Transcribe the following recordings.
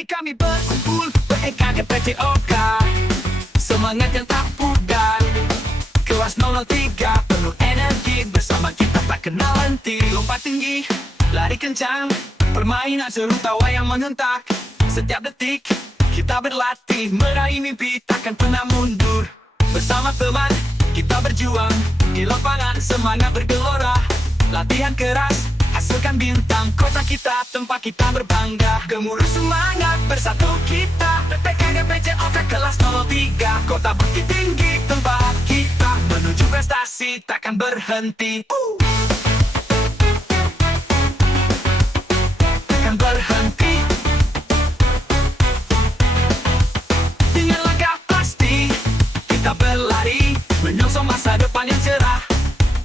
ini kami berkumpul BKG PJOK, semangat yang tak pudar. Kelas 003 penuh energi, bersama kita tak kenal henti. Lompat tinggi, lari kencang, permainan seru tawa yang mengentak. Setiap detik kita berlatih, meraih mimpi takkan pernah mundur. Bersama teman kita berjuang, di lapangan semangat bergelora. Latihan keras, hasilkan bintang. Kota kita, tempat kita berbangga. Gemuruh semangat, bersatu kita. PPKG PJOK kelas 03, Kota Bukit Tinggi tempat kita. Menuju prestasi takkan berhenti. Takkan berhenti. Dengan langkah pasti kita berlari, menyongsong masa depan yang cerah.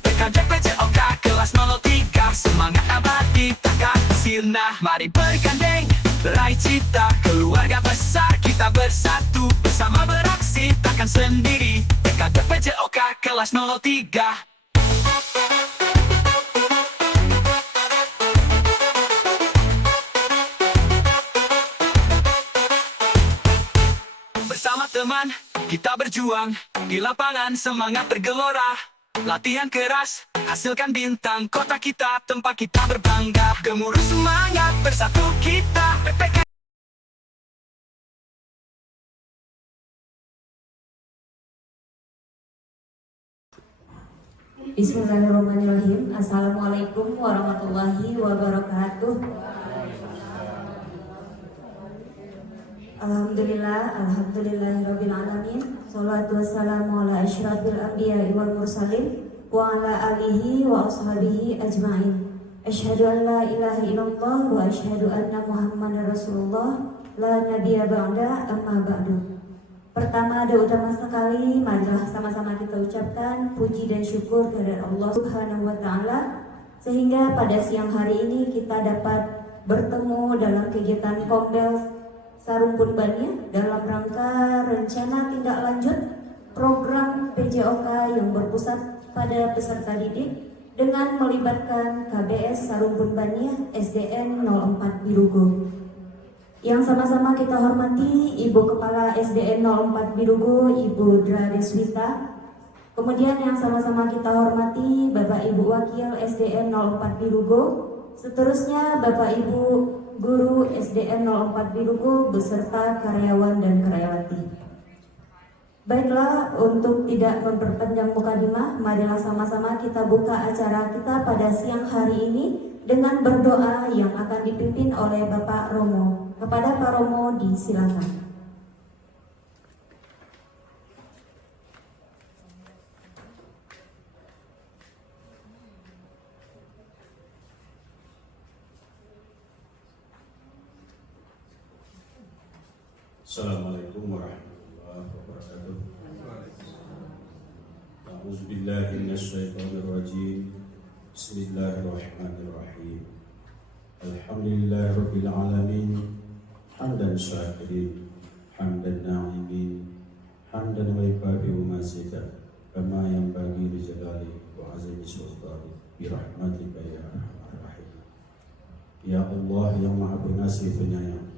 PKG PJOK kelas 03, semangat abadi takkan sirna. Mari bergandeng, raih cita, keluarga besar kita bersatu. Bersama beraksi takkan sendiri. PKG PJOK kelas 03. Bersama teman kita berjuang, di lapangan semangat bergelora. Latihan keras, hasilkan bintang. Kota kita, tempat kita berbangga. Gemuruh semangat, bersatu kita. PPK. Bismillahirrahmanirrahim. Assalamualaikum warahmatullahi wabarakatuh. Alhamdulillahirrabbilalamin. Salatu wassalamu ala asyrafil anbiya'i wal mursalin wa ala alihi wa ashabihi ajma'in. Asyhadu an la ilaha illallah wa asyhadu anna muhammadar rasulullah la nabiyya ba'da amma ba'du. Pertama dan utama sekali, marilah sama-sama kita ucapkan puji dan syukur kepada Allah Subhanahu wa Ta'ala, sehingga pada siang hari ini kita dapat bertemu dalam kegiatan Kombel Sarung Punbania dalam rangka rencana tindak lanjut program PJOK yang berpusat pada peserta didik dengan melibatkan KBS Sarung Punbania SDN 04 Birugo. Yang sama-sama kita hormati Ibu Kepala SDN 04 Birugo, Ibu Dra Deswita. Kemudian yang sama-sama kita hormati Bapak Ibu Wakil SDN 04 Birugo. Seterusnya Bapak Ibu Guru SDN 04 Birugo beserta karyawan dan karyawati. Baiklah, untuk tidak memperpanjang mukadimah, marilah sama-sama kita buka acara kita pada siang hari ini dengan berdoa yang akan dipimpin oleh Bapak Romo. Kepada Pak Romo disilakan. Assalamualaikum warahmatullahi wabarakatuh. A'udzubillahi minasyaitonirrajim. Bismillahirrahmanirrahim. Alhamdulillahirabbil alamin. Hamdan syakirin, hamdan na'imin, hamdan wa ibabi wa mazidah, kama yanbaghi li jalali wa azimi sultani bi rahmatika ya arhamar rahim. Ya Allah yang Maha Pengasih Penyayang,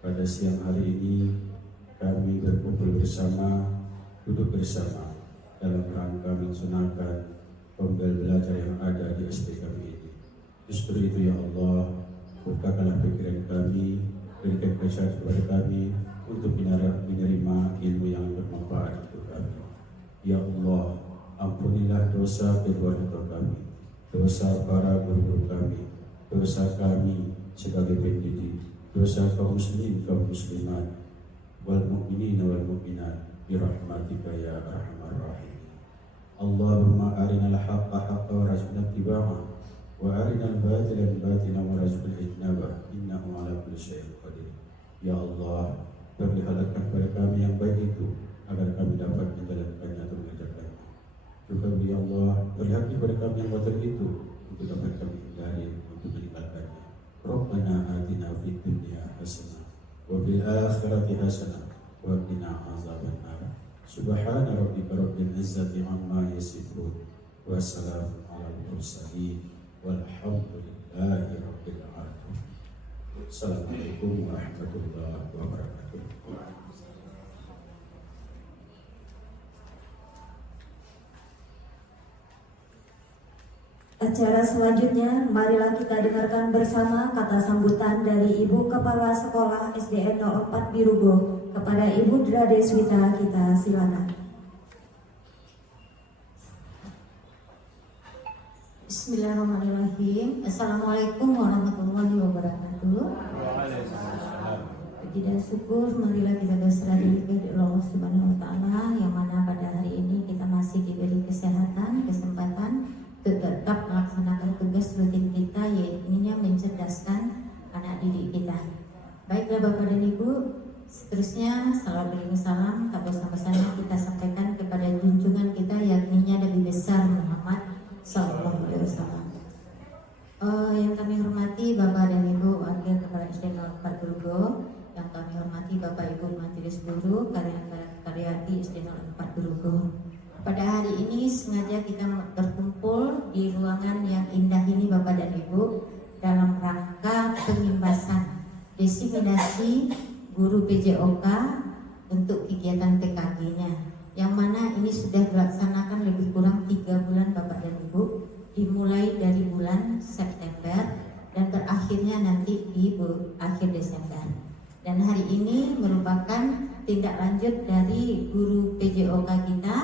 pada siang hari ini kami berkumpul bersama, duduk bersama dalam rangka melaksanakan pembelajaran yang ada di SD kami ini. Justru itu ya Allah, bukakanlah pikiran kami, berikan kesabaran kepada kami untuk menerima ilmu yang bermanfaat untuk kami. Ya Allah, ampunilah dosa kedua orang tua kami, dosa para guru-guru kami, dosa kami sebagai pendidik, dosa kaum muslimin kaum muslimat, wal mu'minin wal mu'minat bi rahmatika ya arhamar rahim. Allahumma arinal haqqa haqqa warzuqna ittiba'ah wa arinal batila batila warzuqna ijtinabah, innahu ala kulli syai'in qadir. Ya Allah, perlihatkan kepada kami yang baik itu agar kami dapat menjalankannya atau mengerjakannya. Juga ya Allah, perlihatkan kepada kami yang batil itu untuk dapat kami hindari untuk meninggalkannya. Rabbana atina fid dunya hasanah wa fil akhirati hasanah wa qina azabannar. Subhana rabbika rabbil izzati amma yasifun wa salamun alal mursalin walhamdulillahi rabbil alamin. Assalamualaikum warahmatullahi wabarakatuh. Acara selanjutnya, marilah kita dengarkan bersama kata sambutan dari Ibu Kepala Sekolah SDN 04 Birugo kepada Ibu Dra Deswita. Kita silakan. Bismillahirrahmanirrahim. Assalamualaikum warahmatullahi wabarakatuh. Puji dan syukur marilah kita berserah diri kepada Allah Subhanahu wa taala, yang mana pada hari ini kita masih diberi kesehatan, kesempatan untuk tetap melaksanakan tugas rutin kita, yaitu mencerdaskan anak didik kita. Baiklah Bapak dan Ibu, seterusnya salam beri salam tak bersama-sama kita sampaikan kepada junjungan kita, yakni Nabi besar Muhammad Sallallahu Alaihi Wasallam. Yang kami hormati Bapak dan Ibu wakil kepala SDN 04 Birugo, yang kami hormati Bapak Ibu majelis guru karyati SDN 04 Birugo. Pada hari ini sengaja kita berkumpul di ruangan yang indah ini Bapak dan Ibu dalam rangka pengimbasan diseminasi guru PJOK untuk kegiatan PKG-nya, yang mana ini sudah dilaksanakan lebih kurang 3 bulan Bapak dan Ibu, dimulai dari bulan September dan berakhirnya nanti di akhir Desember. Dan hari ini merupakan tindak lanjut dari guru PJOK kita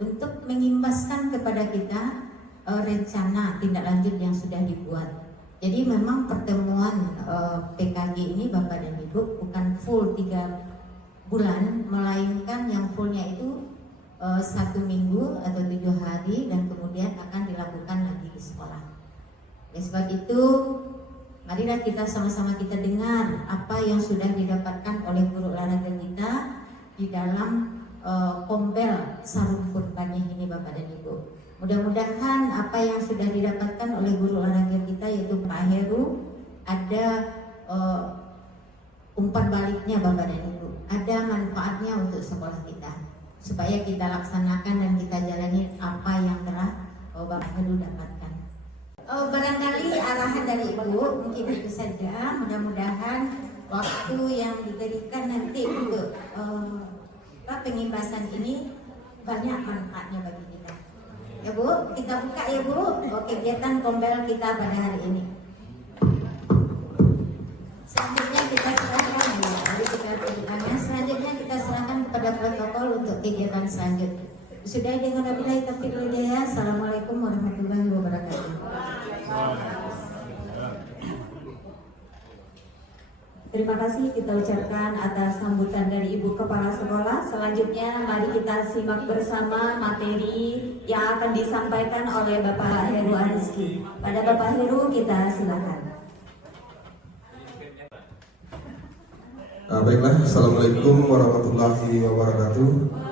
untuk mengimbaskan kepada kita rencana tindak lanjut yang sudah dibuat. Jadi memang pertemuan PKG ini Bapak dan Ibu bukan full 3 bulan, melainkan yang fullnya itu 1 minggu atau 7 hari, dan kemudian akan dilakukan lagi di sekolah. Oleh sebab itu, marilah kita sama-sama kita dengar apa yang sudah didapatkan oleh guru olahraga kita di dalam Pombel Sarung Kurbannya ini Bapak dan Ibu. Mudah-mudahan apa yang sudah didapatkan oleh guru olahraga kita, yaitu Pak Heru, ada umpan baliknya Bapak dan Ibu, ada manfaatnya untuk sekolah kita, supaya kita laksanakan dan kita jalani apa yang telah Bapak Heru dapatkan. Barangkali arahan dari Ibu mungkin itu saja. Mudah-mudahan waktu yang diberikan nanti untuk pengimbasan ini banyak manfaatnya bagi kita. Ya Bu, kita buka ya Bu kegiatan Pombel kita pada hari ini. Selanjutnya kita serahkan selanjutnya kita serahkan kepada protokol untuk kegiatan selanjutnya. Sudah dengan wabillahi taufiq wal hidayah. Assalamualaikum warahmatullahi wabarakatuh. Terima kasih kita ucapkan atas sambutan dari Ibu Kepala Sekolah. Selanjutnya mari kita simak bersama materi yang akan disampaikan oleh Bapak Heru Arizki. Pada Bapak Heru kita silakan. Baiklah, Assalamualaikum warahmatullahi wabarakatuh.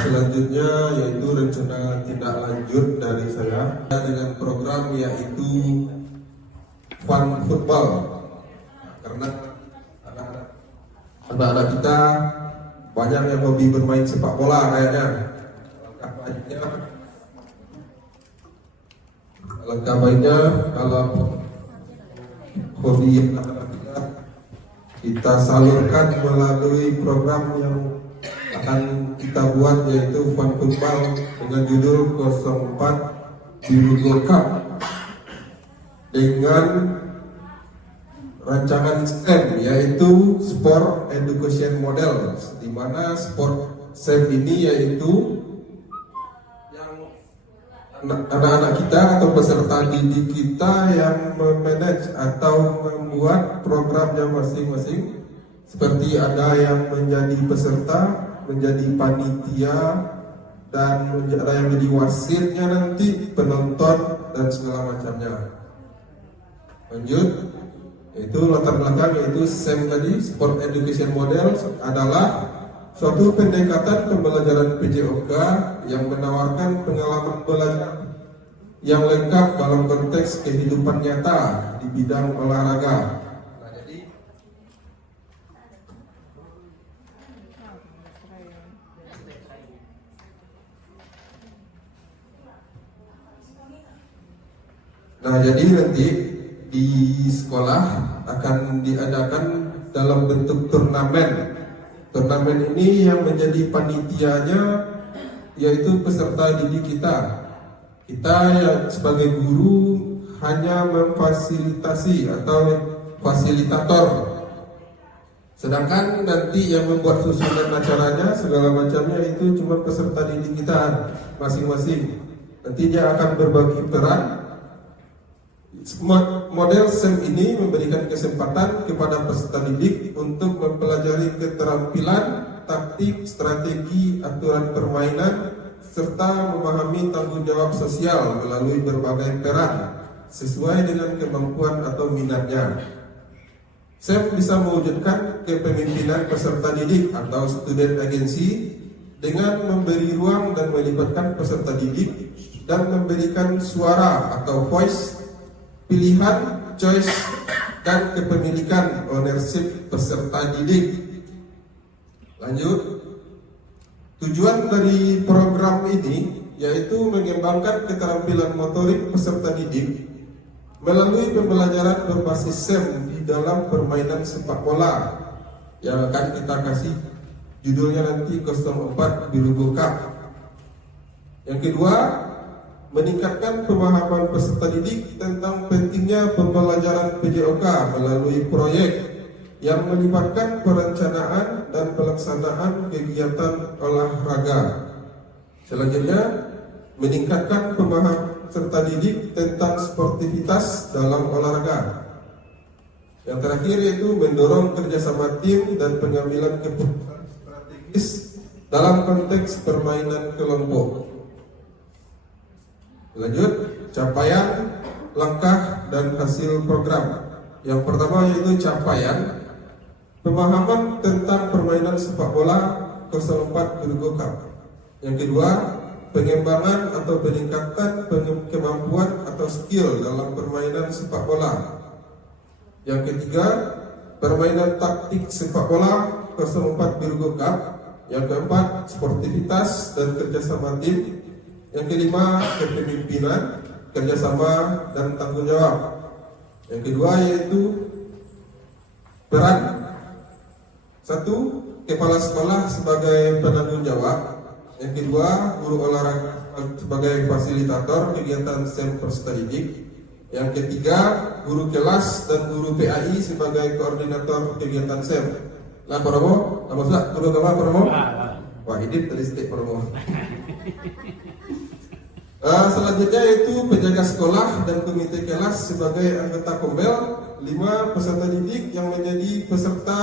Selanjutnya yaitu rencana tindak lanjut dari saya dengan program yaitu Fun Football, karena anak-anak kita banyak yang hobi bermain sepak bola kayaknya. Alangkah baiknya kalau hobi anak-anak kita salurkan melalui program yang akan kita buat, yaitu Fun Football dengan judul 04 Birugo Cup dengan rancangan STEM, yaitu Sport Education Model, di mana sport STEM ini yaitu yang anak-anak kita atau peserta didik kita yang memanage atau membuat programnya masing-masing, seperti ada yang menjadi peserta, menjadi panitia, dan ada yang menjadi wasitnya nanti, penonton dan segala macamnya. Lanjut, itu latar belakang yaitu SEM tadi, Sport Education Model, adalah suatu pendekatan pembelajaran PJOK yang menawarkan pengalaman belajar yang lengkap dalam konteks kehidupan nyata di bidang olahraga. Nah, jadi nanti di sekolah akan diadakan dalam bentuk turnamen. Turnamen ini yang menjadi panitianya yaitu peserta didik kita. Kita yang sebagai guru hanya memfasilitasi atau fasilitator. Sedangkan nanti yang membuat susunan acaranya segala macamnya itu cuma peserta didik kita masing-masing. Nanti dia akan berbagi peran. Model SEM ini memberikan kesempatan kepada peserta didik untuk mempelajari keterampilan, taktik, strategi, aturan permainan, serta memahami tanggung jawab sosial melalui berbagai peran sesuai dengan kemampuan atau minatnya. SEM bisa mewujudkan kepemimpinan peserta didik atau student agency dengan memberi ruang dan melibatkan peserta didik dan memberikan suara atau voice, pilihan, choice, dan kepemilikan ownership peserta didik. Lanjut, tujuan dari program ini yaitu mengembangkan keterampilan motorik peserta didik melalui pembelajaran berbasis SEM di dalam permainan sepak bola yang akan kita kasih judulnya nanti 04 Biru Cup. Yang kedua, meningkatkan pemahaman peserta didik tentang pentingnya pembelajaran PJOK melalui proyek yang melibatkan perencanaan dan pelaksanaan kegiatan olahraga. Selanjutnya, meningkatkan pemahaman serta didik tentang sportivitas dalam olahraga. Yang terakhir yaitu mendorong kerjasama tim dan pengambilan keputusan strategis dalam konteks permainan kelompok. Lanjut, capaian, langkah, dan hasil program. Yang pertama yaitu capaian, pemahaman tentang permainan sepak bola 04 Biru Cup. Yang kedua, pengembangan atau peningkatan kemampuan atau skill dalam permainan sepak bola. Yang ketiga, permainan taktik sepak bola 04 Biru Cup. Yang keempat, sportivitas dan kerjasama tim. Yang kelima, kepemimpinan, kerjasama dan tanggung jawab. Yang kedua yaitu peran. 1. Kepala sekolah sebagai penanggung jawab. Yang kedua, guru olahraga sebagai fasilitator kegiatan SEM peserta didik. Yang ketiga, guru kelas dan guru PAI sebagai koordinator kegiatan SEM. Nah, Promo, apa sih? Guru apa Promo? Wah, ini telistik Promo. Selanjutnya yaitu penjaga sekolah dan komite kelas sebagai anggota Kombel. 5. Peserta didik yang menjadi peserta,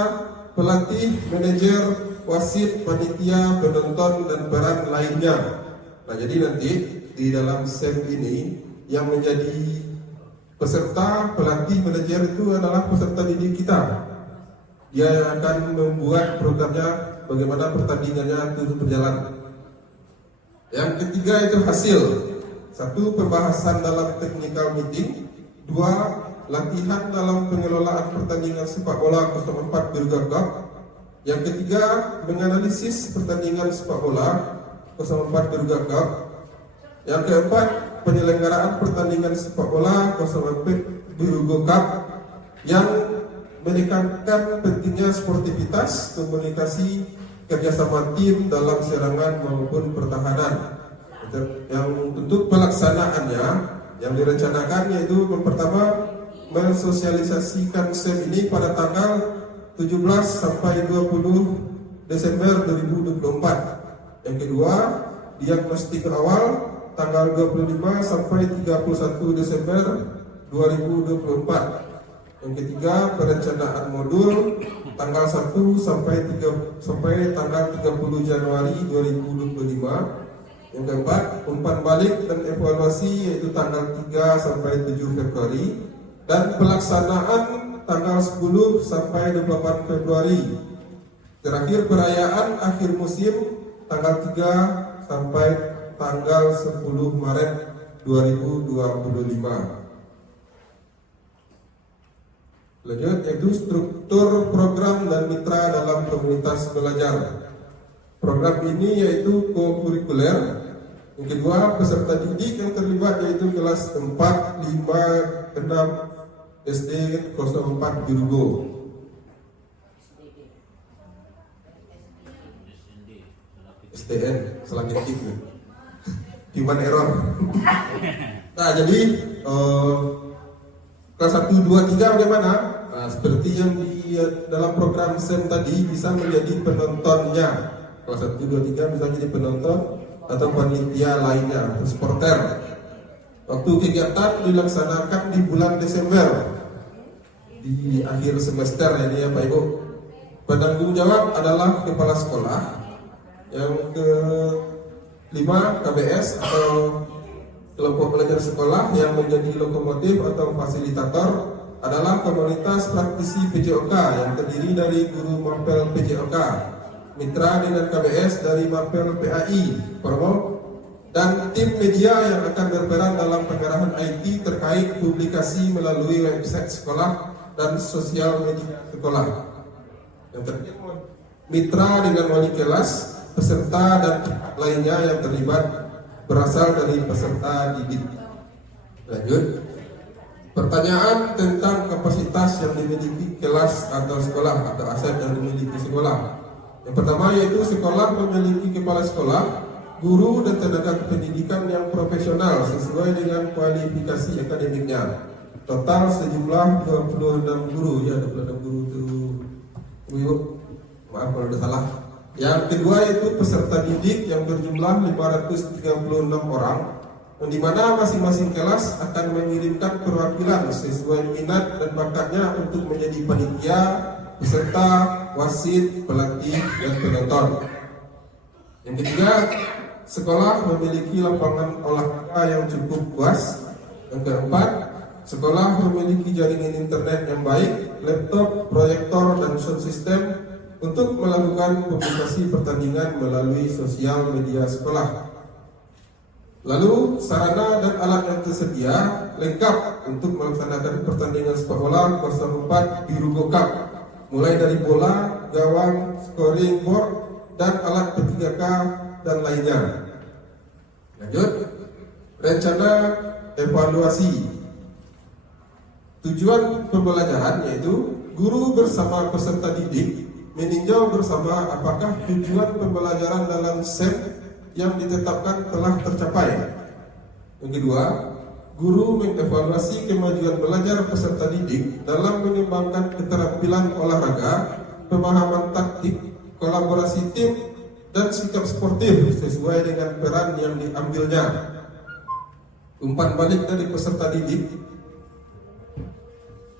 pelatih, manajer, wasit, panitia, penonton, dan peran lainnya. Nah, jadi nanti di dalam SEM ini yang menjadi peserta, pelatih, manajer itu adalah peserta didik kita. Dia akan membuat programnya, bagaimana pertandingannya itu berjalan. Yang ketiga itu hasil. 1. Pembahasan dalam technical meeting. 2. Latihan dalam pengelolaan pertandingan sepak bola 04 Biru Cup. Yang ketiga, menganalisis pertandingan sepak bola 04 Biru Cup. Yang keempat, penyelenggaraan pertandingan sepak bola 04 Biru Cup yang menekankan pentingnya sportivitas, komunikasi, kerjasama tim dalam serangan maupun pertahanan. Yang untuk pelaksanaannya yang direncanakan yaitu yang pertama, mensosialisasikan SEM ini pada tanggal 17 sampai 20 Desember 2024. Yang kedua, diagnostik awal tanggal 25 sampai 31 Desember 2024. Yang ketiga, perencanaan modul tanggal 1 sampai tanggal 30 Januari 2025. Yang keempat, umpan balik dan evaluasi yaitu tanggal 3 sampai 7 Februari dan pelaksanaan tanggal 10 sampai 28 Februari. Terakhir, perayaan akhir musim tanggal 3 sampai tanggal 10 Maret 2025. Lanjut, yaitu struktur program dan mitra dalam komunitas belajar. Program ini yaitu co-kurikuler Yang kedua, peserta didik yang terlibat yaitu kelas 4, 5, 6 SD 04 Birugo. SDN, selanjutnya human error. Nah, jadi kelas 1, 2, 3 bagaimana? Nah, seperti yang di dalam program SEM tadi bisa menjadi penontonnya. Kelas 1, 2, 3 bisa jadi penonton atau panitia lainnya atau supporter. Waktu kegiatan dilaksanakan di bulan Desember di akhir semester ini ya Pak Ibu. Penanggung jawab adalah kepala sekolah. Yang kelima KBS atau kelompok belajar sekolah yang menjadi lokomotif atau fasilitator adalah komunitas praktisi PJOK yang terdiri dari guru Mapel PJOK, mitra dengan KBS dari Mapel PAI, Promo, dan tim media yang akan berperan dalam pengarahan IT terkait publikasi melalui website sekolah dan sosial media sekolah. Yang terakhir, mitra dengan wali kelas, peserta dan lainnya yang terlibat berasal dari peserta didik. Lanjut. Pertanyaan tentang kapasitas yang dimiliki kelas atau sekolah atau aset yang dimiliki sekolah. Yang pertama yaitu sekolah memiliki kepala sekolah, guru dan tenaga pendidikan yang profesional sesuai dengan kualifikasi akademiknya. Total sejumlah 26 guru, ya 26 guru itu. Maaf kalau ada salah. Yang kedua yaitu peserta didik yang berjumlah 536 orang, yang dimana masing-masing kelas akan mengirimkan perwakilan sesuai minat dan bakatnya untuk menjadi panitia, peserta, wasit, pelatih, dan penonton. Yang ketiga, sekolah memiliki lapangan olahraga yang cukup luas. Yang keempat, sekolah memiliki jaringan internet yang baik, laptop, proyektor, dan sound system untuk melakukan publikasi pertandingan melalui sosial media sekolah. Lalu sarana dan alat yang tersedia lengkap untuk melaksanakan pertandingan sepak bola 04 Birugo Cup, mulai dari bola, gawang, scoring board, dan alat P3K dan lainnya. Lanjut, rencana evaluasi. Tujuan pembelajaran yaitu guru bersama peserta didik meninjau bersama apakah tujuan pembelajaran dalam SEM yang ditetapkan telah tercapai. Yang kedua, guru mengevaluasi kemajuan belajar peserta didik dalam mengembangkan keterampilan olahraga, pemahaman taktik, kolaborasi tim, dan sikap sportif sesuai dengan peran yang diambilnya. Umpan balik dari peserta didik.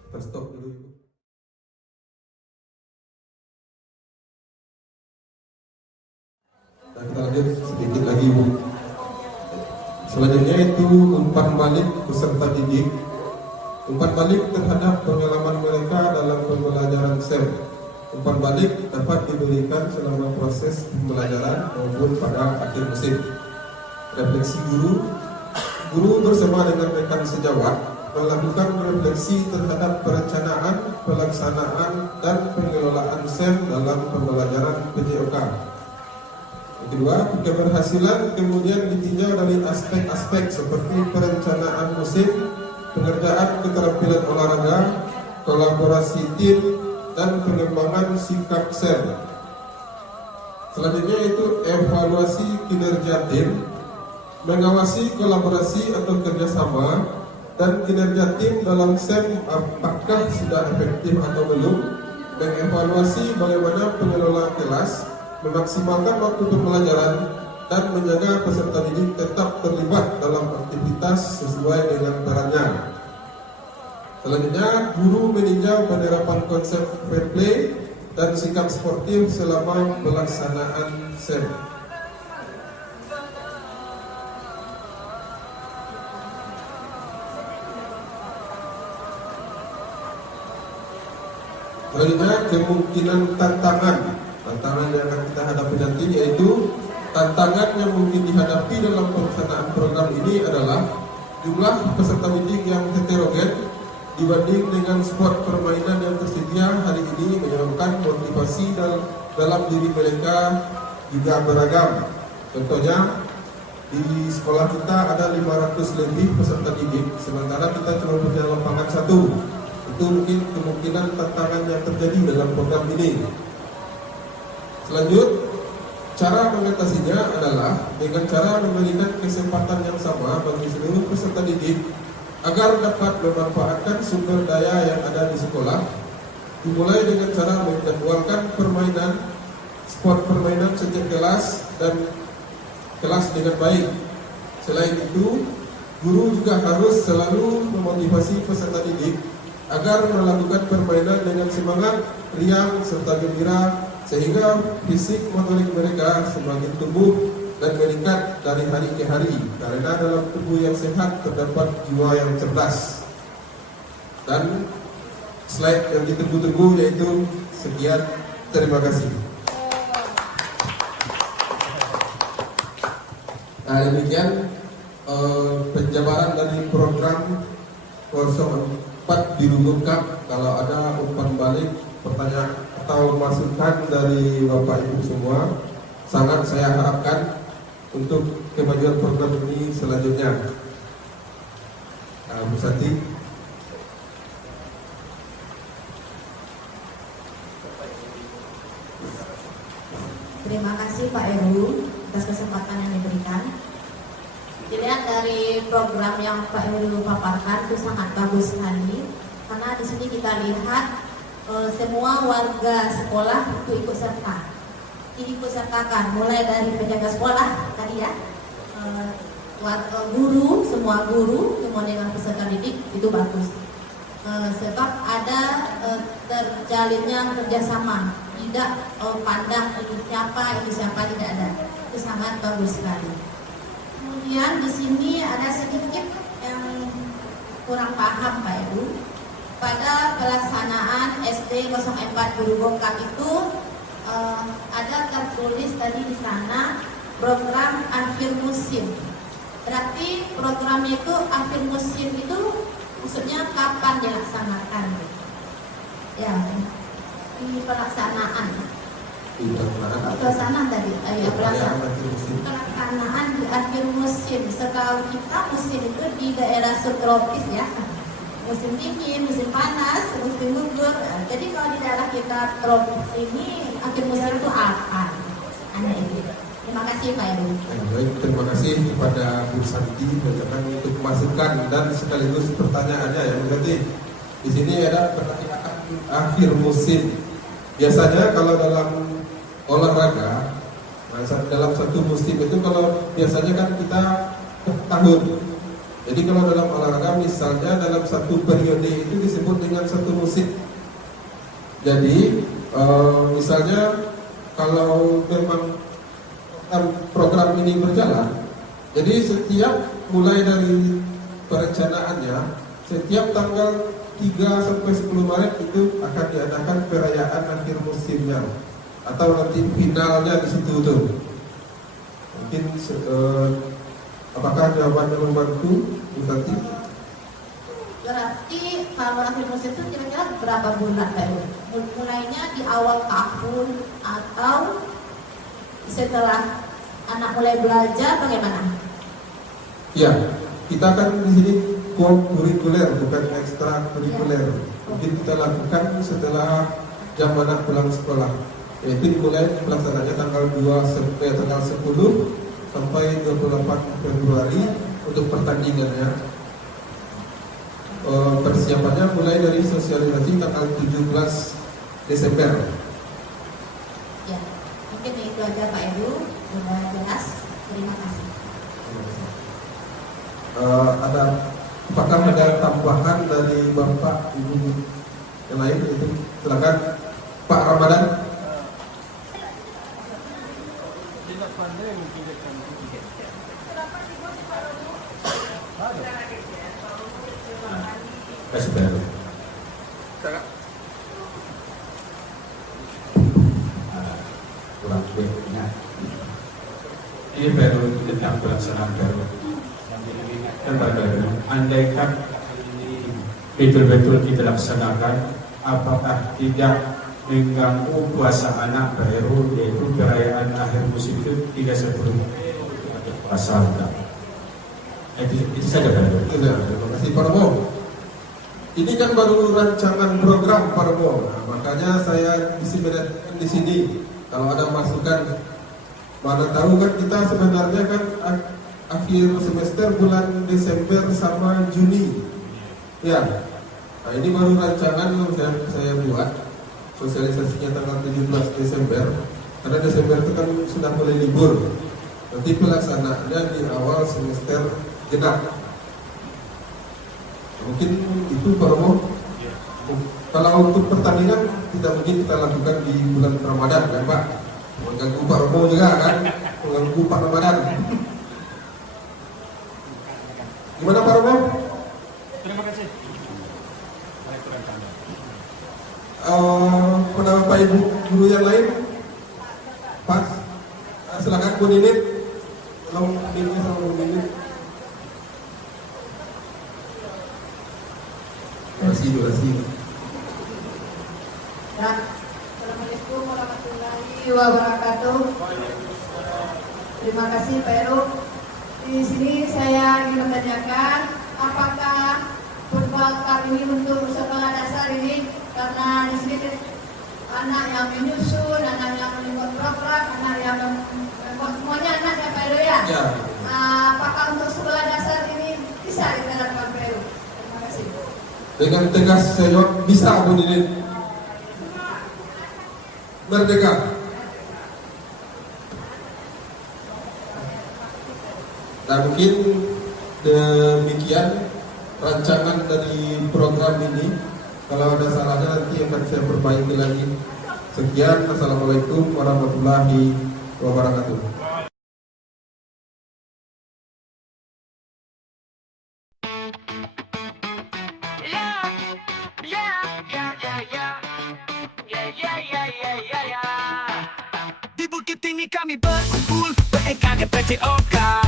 Kita stop dulu. Kita lanjut sedikit lagi Bu. Selanjutnya itu umpan balik peserta didik. Umpan balik terhadap pengalaman mereka dalam pembelajaran SEM. Umpan balik dapat diberikan selama proses pembelajaran maupun pada akhir musim. Refleksi guru. Guru bersama dengan rekan sejawat melakukan refleksi terhadap perencanaan, pelaksanaan, dan pengelolaan SEM dalam pembelajaran PJOK. Kedua, keberhasilan kemudian ditinjau dari aspek-aspek seperti perencanaan musim, pengerjaan keterampilan olahraga, kolaborasi tim, dan pengembangan sikap SEM. Selanjutnya itu evaluasi kinerja tim, mengawasi kolaborasi atau kerjasama, dan kinerja tim dalam SEM apakah sudah efektif atau belum, mengevaluasi bagaimana pengelola kelas, memaksimalkan waktu pembelajaran, dan menjaga peserta didik tetap terlibat dalam aktivitas sesuai dengan perannya. Selanjutnya, guru meninjau penerapan konsep fair play dan sikap sportif selama pelaksanaan SEM. Selanjutnya, kemungkinan tantangan yang akan kita hadapi nanti, yaitu tantangan yang mungkin dihadapi dalam pelaksanaan program ini adalah jumlah peserta didik yang heterogen dibanding dengan sport permainan yang tersedia hari ini, menyebabkan motivasi dalam diri mereka juga beragam. Contohnya, Di sekolah kita ada 500 lebih peserta didik, sementara kita cuma punya lapangan 1. Itu mungkin kemungkinan tantangan yang terjadi dalam program ini. Selanjut, cara mengatasinya adalah dengan cara memberikan kesempatan yang sama bagi seluruh peserta didik agar dapat memanfaatkan sumber daya yang ada di sekolah. Dimulai dengan cara menjadwalkan permainan, sport permainan setiap kelas dan kelas dengan baik. Selain itu, guru juga harus selalu memotivasi peserta didik agar melakukan permainan dengan semangat, riang, serta gembira, sehingga fisik motorik mereka semakin tumbuh dan meningkat dari hari ke hari. Karena dalam tubuh yang sehat terdapat jiwa yang cerdas. Dan slide yang ditunggu-tunggu yaitu sekian, terima kasih. Nah, demikian penjabaran dari program 04 Biru Lengkap. Kalau ada umpan balik, pertanyaan atau masukan dari Bapak Ibu semua, sangat saya harapkan untuk kemajuan program ini selanjutnya. Bu Santi. Terima kasih Pak Heru atas kesempatan yang diberikan. Dilihat dari program yang Pak Heru paparkan itu sangat bagus sekali, karena di sini kita lihat semua warga sekolah itu ikut serta, diikut sertakan, mulai dari penjaga sekolah tadi ya, guru, semua guru, kemudian dengan peserta didik itu bagus. Sebab ada terjalinnya kerjasama, tidak pandang ini siapa tidak ada, itu sangat bagus sekali. Kemudian di sini ada sedikit yang kurang paham Pak Edu. Pada pelaksanaan SD 04 Biru Lengkap itu ada tertulis tadi di sana program akhir musim. Berarti programnya itu akhir musim itu maksudnya kapan dilaksanakan? Ya, di pelaksanaan. Pelaksanaan tadi, ya pelaksanaan di akhir musim. Setahu kita musim itu di daerah subtropis ya, musim dingin, musim panas, musim gugur. Jadi kalau di daerah kita tropis ini akhir musim itu apa? Terima kasih Pak Heru. Baik, terima kasih kepada Bu Santi untuk masukan dan sekaligus pertanyaannya ya. Berarti di sini ada pertanyaan akhir musim. Biasanya kalau dalam olahraga, dalam satu musim itu kalau biasanya kan kita tahun. Jadi kalau dalam olahraga misalnya dalam satu periode itu disebut dengan satu musim. Jadi misalnya kalau memang program ini berjalan, jadi setiap mulai dari perencanaannya, setiap tanggal 3 sampai 10 Maret itu akan diadakan perayaan akhir musimnya, atau nanti finalnya di situ tuh. Mungkin apakah jawabannya membantu Bu Santi? Berarti kalau akhir musim itu kira-kira berapa bulan Pak Heru? Mulainya di awal tahun atau setelah anak mulai belajar bagaimana? Ya, kita kan di sini kurikuler bukan ekstra kurikuler. Mungkin kita lakukan setelah jam anak pulang sekolah. Yaitu dimulai pelaksanaannya tanggal 2 sampai tanggal 10 sampai 28 Februari untuk pertandingannya. Persiapannya mulai dari sosialisasi tanggal 17 Desember. Ya, mungkin itu aja Pak Heru, sudah jelas. Terima kasih. Apakah ada tambahan dari Bapak Ibu yang lain? Itu silakan Pak Ramadan. Kasih baru. Kurang baiknya. Ini baru tentang pelaksanaan baru. Yang diingatkan pada andaikan betul-betul kita laksanakan, apakah tidak mengganggu puasa anak baru, yaitu perayaan akhir musim itu 3 September. Rasakan. Itu saja Pak. Ya, terima kasih Pak Romo. Ini kan baru rancangan program Pak Romo. Nah, makanya saya di sini kalau ada masukan, mana tahu kan kita sebenarnya kan akhir semester bulan Desember sama Juni. Ya. Nah, ini baru rancangan yang saya buat sosialisasinya tanggal 17 Desember. Karena Desember itu kan sudah mulai libur. Nanti pelaksanaannya di awal semester genap. Mungkin itu Pak Romo. Kalau untuk pertandingan tidak mungkin kita lakukan di bulan Ramadan kan Pak. Mengganggu Pak Romo juga kan, mengganggu Pak Ramadan. Gimana Pak Romo? Terima kasih. Pendapat Pak Ibu guru yang lain? Pak, silakan Bu Ninit. Tolong ini sama Bu Ninit. Durasi. Ya, Assalamualaikum warahmatullahi wabarakatuh. Terima kasih Pak Heru. Di sini saya ingin menanyakan apakah football club ini untuk sekolah dasar ini, karena di sini anak yang menyusun, anak yang membuat program, anak yang semuanya anak ya Pak Heru ya. Ya. Apakah untuk sekolah dasar ini bisa diterapkan Pak Heru? Terima kasih. Dengan tegas saya jawab, bisa Bu Ninit. Merdeka. Nah mungkin demikian rancangan dari program ini. Kalau ada salahnya nanti akan saya perbaiki lagi. Sekian, Assalamualaikum warahmatullahi wabarakatuh. Di Bukit Tinggi kami berkumpul, PKG PTOK.